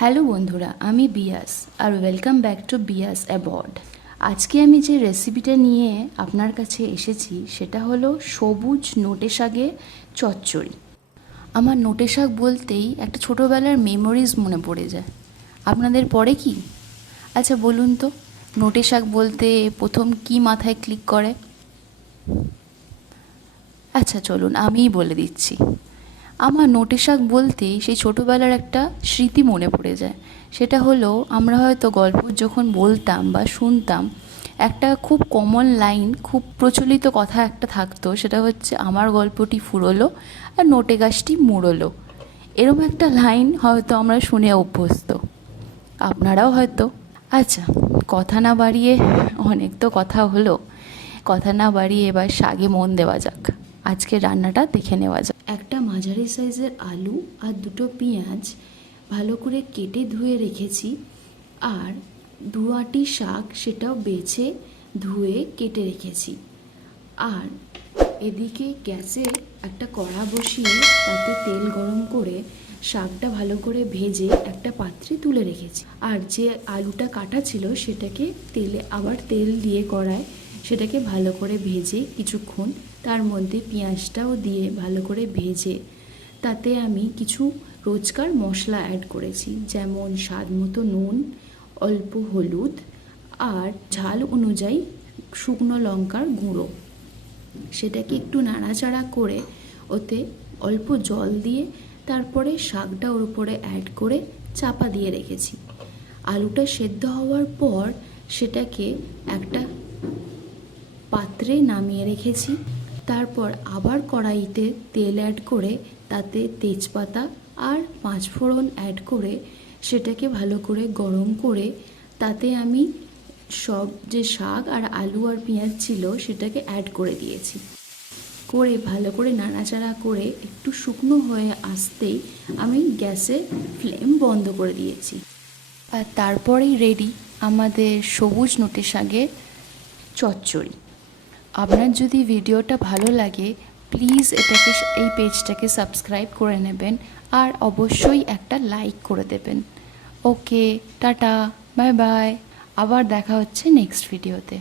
Hello বন্ধুরা, আমি বিয়াস আর welcome back to Biyas aboard আজকে আমি যে রেসিপিটা নিয়ে আপনার কাছে এসেছি, সেটা হলো সবুজ নোটে শাকে চচ্চড়ি। আমার নোটে শাক বলতেই একটা ছোটোবেলার মেমোরিজ মনে পড়ে যায়। আপনাদের পরে কি? আচ্ছা বলুন তো, নোটে শাক বলতে প্রথম কি মাথায় ক্লিক করে? আচ্ছা চলুন, আমিই বলে দিচ্ছি। আমার নোটে শাক বলতে সেই ছোটোবেলার একটা স্মৃতি মনে পড়ে যায়। সেটা হলো, আমরা হয়তো গল্প যখন বলতাম বা শুনতাম, একটা খুব কমন লাইন খুব প্রচলিত কথা একটা থাকতো, সেটা হচ্ছে, আমার গল্পটি ফুরলো আর নোটে গাছটি মুড়লো। এরম একটা লাইন হয়তো আমরা শুনে অভ্যস্ত। আপনারাও হয়তো। আচ্ছা কথা না বাড়িয়ে অনেক তো কথা হলো। কথা না বাড়িয়ে এবার শাগে মন দেওয়া যাক। আজকে রান্নাটা দেখে নেওয়া যাক। একটা মাঝারি সাইজের আলু আর দুটো পেঁয়াজ ভালো করে কেটে ধুয়ে রেখেছি আর দু আটি শাক সেটাও বেছে ধুয়ে কেটে রেখেছি। আর এদিকে গ্যাসে একটা কড়া বসিয়ে তাতে তেল গরম করে শাকটা ভালো করে ভেজে একটা পাত্রে তুলে রেখেছি। আর যে আলুটা কাটা ছিল সেটাকে তেলে আবার তেল দিয়ে কড়ায় সেটাকে ভালো করে ভেজে কিছুক্ষণ তার মধ্যে পেঁয়াজটাও দিয়ে ভালো করে ভেজে, তাতে আমি কিছু রোজকার মশলা অ্যাড করেছি, যেমন স্বাদ মতো নুন, অল্প হলুদ আর ঝাল অনুযায়ী শুকনো লঙ্কার গুঁড়ো। সেটাকে একটু নাড়াচাড়া করে ওতে অল্প জল দিয়ে তারপরে শাকটা ওর উপরে অ্যাড করে চাপা দিয়ে রেখেছি। আলুটা সেদ্ধ হওয়ার পর সেটাকে একটা পাত্রে নামিয়ে রেখেছি। তারপর আবার কড়াইতে তেল অ্যাড করে তাতে তেজপাতা আর পাঁচফোড়ন অ্যাড করে সেটাকে ভালো করে গরম করে তাতে আমি সব যে শাক আর আলু আর পেঁয়াজ ছিল সেটাকে অ্যাড করে দিয়েছি। করে ভালো করে নাড়াচাড়া করে একটু শুকনো হয়ে আসতেই আমি গ্যাসে ফ্লেম বন্ধ করে দিয়েছি। আর তারপরেই রেডি আমাদের সবুজ নোটে শাকের চচ্চড়ি। আপনার যদি ভিডিওটা ভালো লাগে প্লিজ এটাকে এই পেজটাকে সাবস্ক্রাইব করে নেবেন আর অবশ্যই একটা লাইক করে দেবেন। ওকে টাটা বাই বাই আবার দেখা হচ্ছে নেক্সট ভিডিওতে